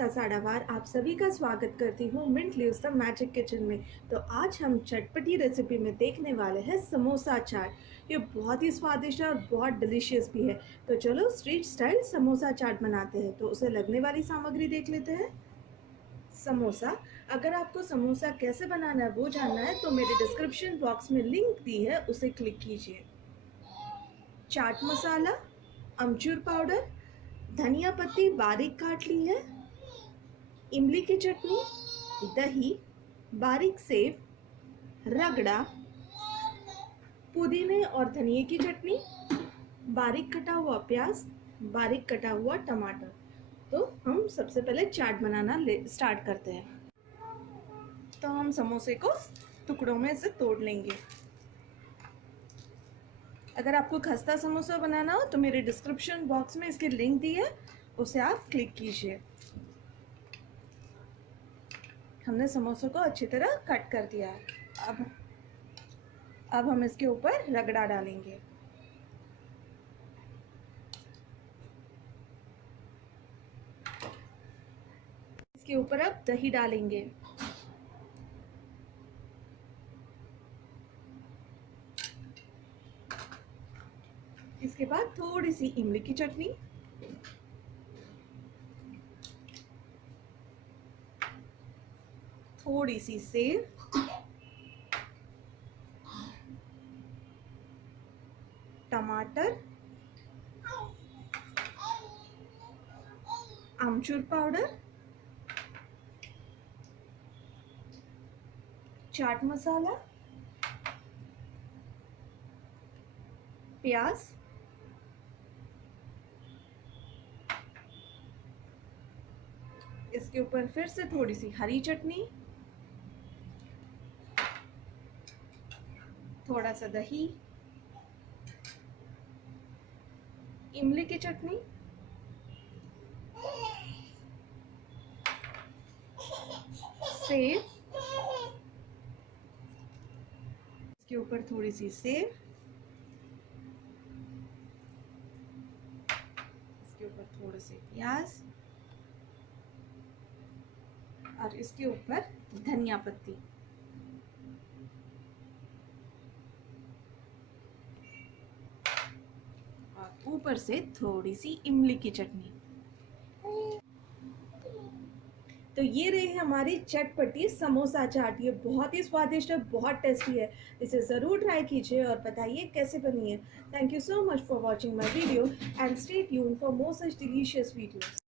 नम्रता साड़ावार आप सभी का स्वागत करती हूँ mint leaves the magic kitchen में। तो आज हम चटपटी रेसिपी में देखने वाले हैं समोसा चाट। ये बहुत ही स्वादिष्ट और बहुत डिलीशियस भी है। तो चलो स्ट्रीट स्टाइल समोसा चाट बनाते हैं। तो उसे लगने वाली सामग्री देख लेते हैं। समोसा। अगर आपको समोसा कैसे बनाना है वो जानना है तो मेरे डिस्क्रिप्शन बॉक्स में लिंक दी है, उसे क्लिक कीजिए। चाट मसाला, अमचूर पाउडर, धनिया पत्ती बारीक काट ली है, इमली की चटनी, दही, बारीक सेव, रगड़ा, पुदीने और धनिए की चटनी, बारीक कटा हुआ प्याज, बारीक कटा हुआ टमाटर। तो हम सबसे पहले चाट बनाना स्टार्ट करते हैं। तो हम समोसे को टुकड़ों में से तोड़ लेंगे। अगर आपको खस्ता समोसा बनाना हो तो मेरे डिस्क्रिप्शन बॉक्स में इसकी लिंक दी है, उसे आप क्लिक कीजिए। हमने समोसों को अच्छी तरह कट कर दिया है। अब हम इसके ऊपर रगड़ा डालेंगे। इसके ऊपर अब दही डालेंगे। इसके बाद थोड़ी सी इमली की चटनी, थोड़ी सी सेव, टमाटर, आमचूर पाउडर, चाट मसाला, प्याज, इसके ऊपर फिर से थोड़ी सी हरी चटनी, थोड़ा सा दही, इमली की चटनी, सेव, इसके ऊपर थोड़ी सी सेव, इसके ऊपर थोड़े से प्याज और इसके ऊपर धनिया पत्ती। और ऊपर से थोड़ी सी इमली की चटनी। तो ये रही हमारी चटपटी समोसा चाट। ये बहुत ही स्वादिष्ट है, बहुत टेस्टी है। इसे ज़रूर ट्राई कीजिए और बताइए कैसे बनी है। Thank you so much for watching my video and stay tuned for more such delicious videos.